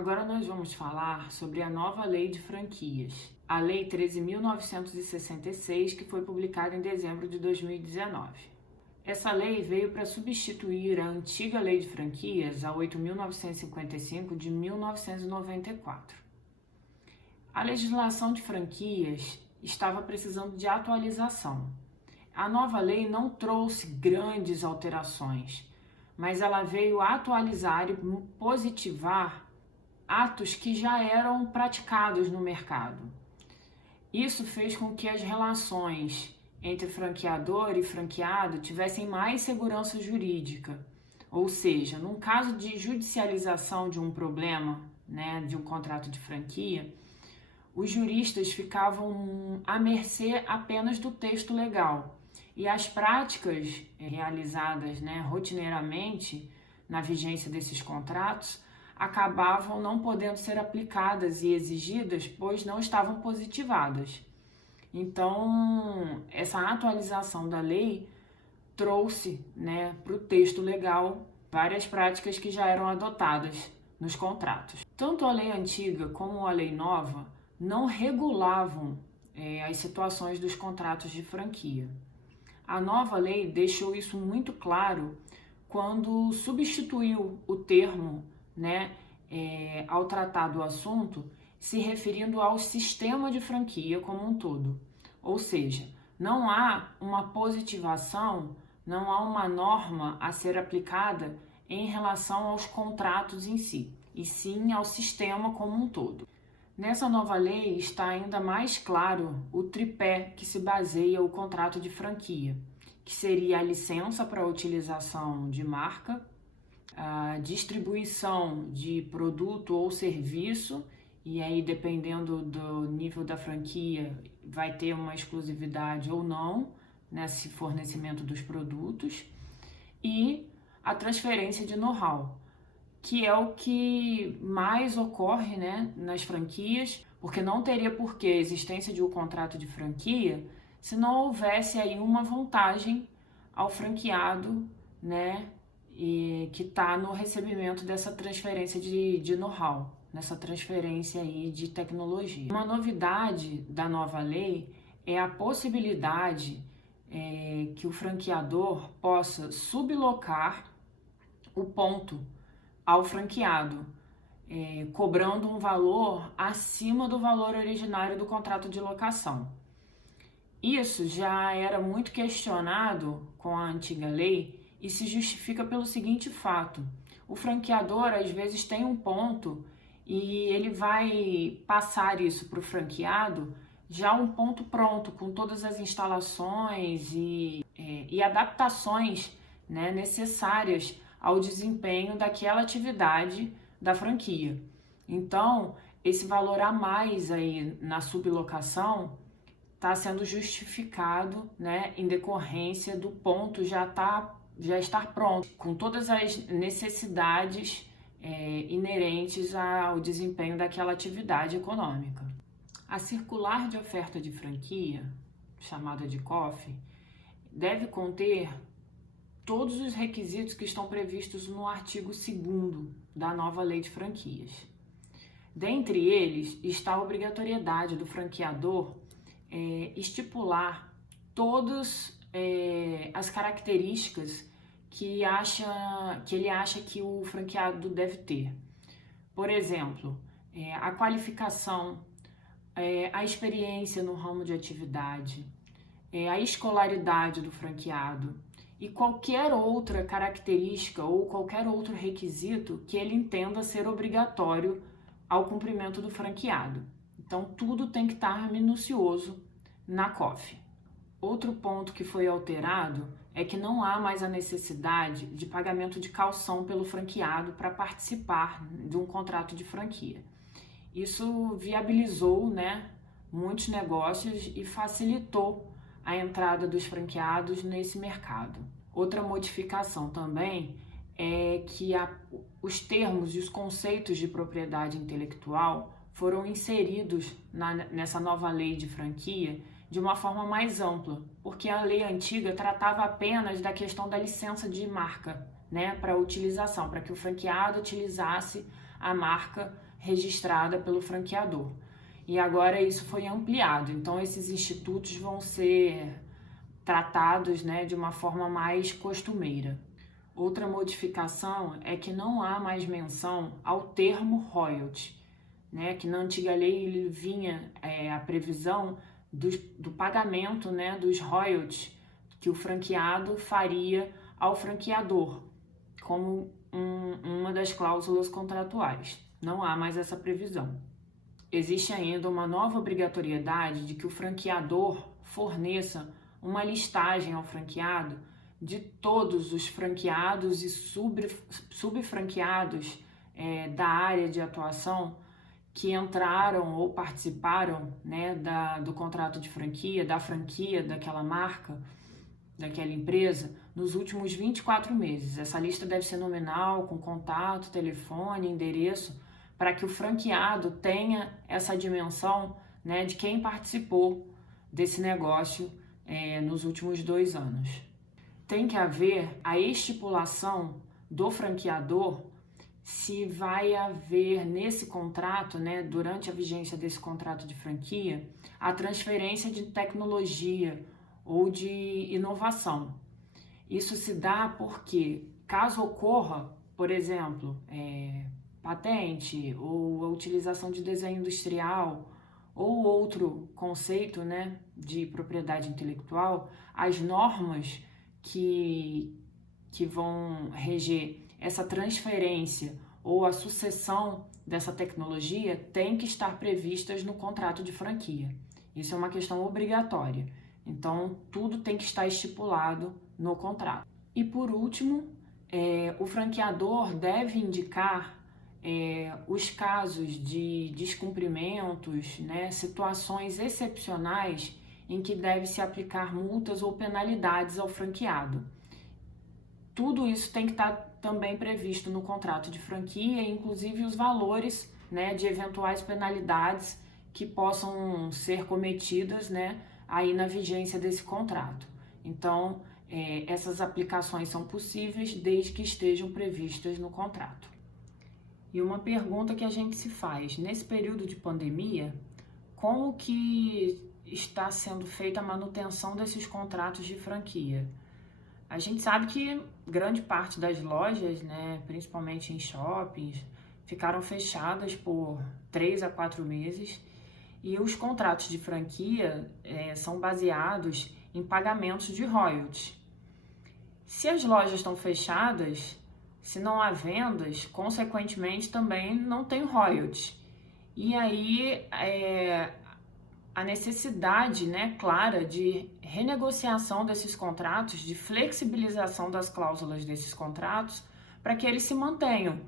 Agora nós vamos falar sobre a nova lei de franquias, a Lei 13.966, que foi publicada em dezembro de 2019. Essa lei veio para substituir a antiga Lei de Franquias, a 8.955, de 1994. A legislação de franquias estava precisando de atualização. A nova lei não trouxe grandes alterações, mas ela veio atualizar e positivar atos que já eram praticados no mercado. Isso fez com que as relações entre franqueador e franqueado tivessem mais segurança jurídica. Ou seja, num caso de judicialização de um problema, de um contrato de franquia, os juristas ficavam à mercê apenas do texto legal. E as práticas realizadas rotineiramente na vigência desses contratos acabavam não podendo ser aplicadas e exigidas, pois não estavam positivadas. Então, essa atualização da lei trouxe para o texto legal várias práticas que já eram adotadas nos contratos. Tanto a lei antiga como a lei nova não regulavam as situações dos contratos de franquia. A nova lei deixou isso muito claro quando substituiu o termo ao tratar do assunto, se referindo ao sistema de franquia como um todo. Ou seja, não há uma positivação, não há uma norma a ser aplicada em relação aos contratos em si, e sim ao sistema como um todo. Nessa nova lei está ainda mais claro o tripé que se baseia o contrato de franquia, que seria a licença para a utilização de marca, a distribuição de produto ou serviço, e aí dependendo do nível da franquia vai ter uma exclusividade ou não nesse fornecimento dos produtos, e a transferência de know-how, que é o que mais ocorre nas franquias, porque não teria por que a existência de um contrato de franquia se não houvesse aí uma vantagem ao franqueado, e que está no recebimento dessa transferência de know-how, nessa transferência aí de tecnologia. Uma novidade da nova lei é a possibilidade que o franqueador possa sublocar o ponto ao franqueado, cobrando um valor acima do valor originário do contrato de locação. Isso já era muito questionado com a antiga lei e se justifica pelo seguinte fato: o franqueador às vezes tem um ponto e ele vai passar isso para o franqueado já um ponto pronto, com todas as instalações e adaptações necessárias ao desempenho daquela atividade da franquia. Então, esse valor a mais aí na sublocação está sendo justificado em decorrência do ponto já estar pronto, com todas as necessidades inerentes ao desempenho daquela atividade econômica. A circular de oferta de franquia, chamada de COF, deve conter todos os requisitos que estão previstos no artigo 2º da nova lei de franquias. Dentre eles está a obrigatoriedade do franqueador estipular todas as características que ele acha que o franqueado deve ter. Por exemplo, a qualificação, a experiência no ramo de atividade, a escolaridade do franqueado e qualquer outra característica ou qualquer outro requisito que ele entenda ser obrigatório ao cumprimento do franqueado. Então, tudo tem que estar minucioso na COF. Outro ponto que foi alterado é que não há mais a necessidade de pagamento de caução pelo franqueado para participar de um contrato de franquia. Isso viabilizou muitos negócios e facilitou a entrada dos franqueados nesse mercado. Outra modificação também é que os termos e os conceitos de propriedade intelectual foram inseridos nessa nova lei de franquia de uma forma mais ampla, porque a lei antiga tratava apenas da questão da licença de marca, para utilização, para que o franqueado utilizasse a marca registrada pelo franqueador. E agora isso foi ampliado, então esses institutos vão ser tratados, né, de uma forma mais costumeira. Outra modificação é que não há mais menção ao termo royalty, né, que na antiga lei ele vinha a previsão do pagamento, né, dos royalties que o franqueado faria ao franqueador, como uma das cláusulas contratuais. Não há mais essa previsão. Existe ainda uma nova obrigatoriedade de que o franqueador forneça uma listagem ao franqueado de todos os franqueados e subfranqueados da área de atuação que entraram ou participaram, né, do contrato de franquia, da franquia daquela marca, daquela empresa, nos últimos 24 meses. Essa lista deve ser nominal, com contato, telefone, endereço, para que o franqueado tenha essa dimensão, né, de quem participou desse negócio nos últimos 2 anos. Tem que haver a estipulação do franqueador se vai haver nesse contrato, né, durante a vigência desse contrato de franquia, a transferência de tecnologia ou de inovação. Isso se dá porque, caso ocorra, por exemplo, patente ou a utilização de desenho industrial ou outro conceito, né, de propriedade intelectual, as normas que vão reger essa transferência ou a sucessão dessa tecnologia têm que estar previstas no contrato de franquia. Isso é uma questão obrigatória. Então, tudo tem que estar estipulado no contrato. E por último, o franqueador deve indicar os casos de descumprimentos, né, situações excepcionais em que deve se aplicar multas ou penalidades ao franqueado. Tudo isso tem que estar também previsto no contrato de franquia, inclusive os valores, né, de eventuais penalidades que possam ser cometidas, né, aí na vigência desse contrato. Então, essas aplicações são possíveis desde que estejam previstas no contrato. E uma pergunta que a gente se faz, nesse período de pandemia, como que está sendo feita a manutenção desses contratos de franquia? A gente sabe que grande parte das lojas, né, principalmente em shoppings, ficaram fechadas por 3 a 4 meses e os contratos de franquia são baseados em pagamentos de royalties. Se as lojas estão fechadas, se não há vendas, consequentemente também não tem royalties. E aí a necessidade, né, clara de renegociação desses contratos, de flexibilização das cláusulas desses contratos, para que eles se mantenham.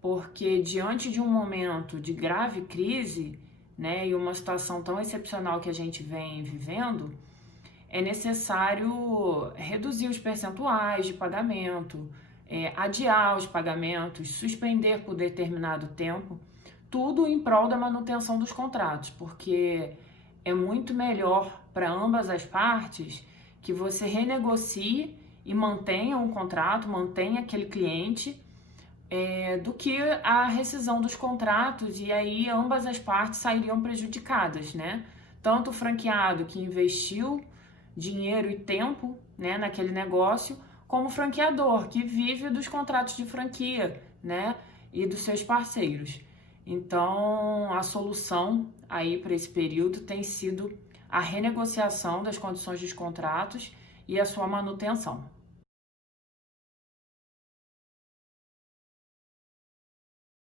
Porque diante de um momento de grave crise, né, e uma situação tão excepcional que a gente vem vivendo, é necessário reduzir os percentuais de pagamento, adiar os pagamentos, suspender por determinado tempo, tudo em prol da manutenção dos contratos, porque é muito melhor para ambas as partes que você renegocie e mantenha um contrato, mantenha aquele cliente, do que a rescisão dos contratos, e aí ambas as partes sairiam prejudicadas, né? Tanto o franqueado que investiu dinheiro e tempo, né, naquele negócio, como o franqueador que vive dos contratos de franquia, né, e dos seus parceiros. Então, a solução aí para esse período tem sido a renegociação das condições dos contratos e a sua manutenção.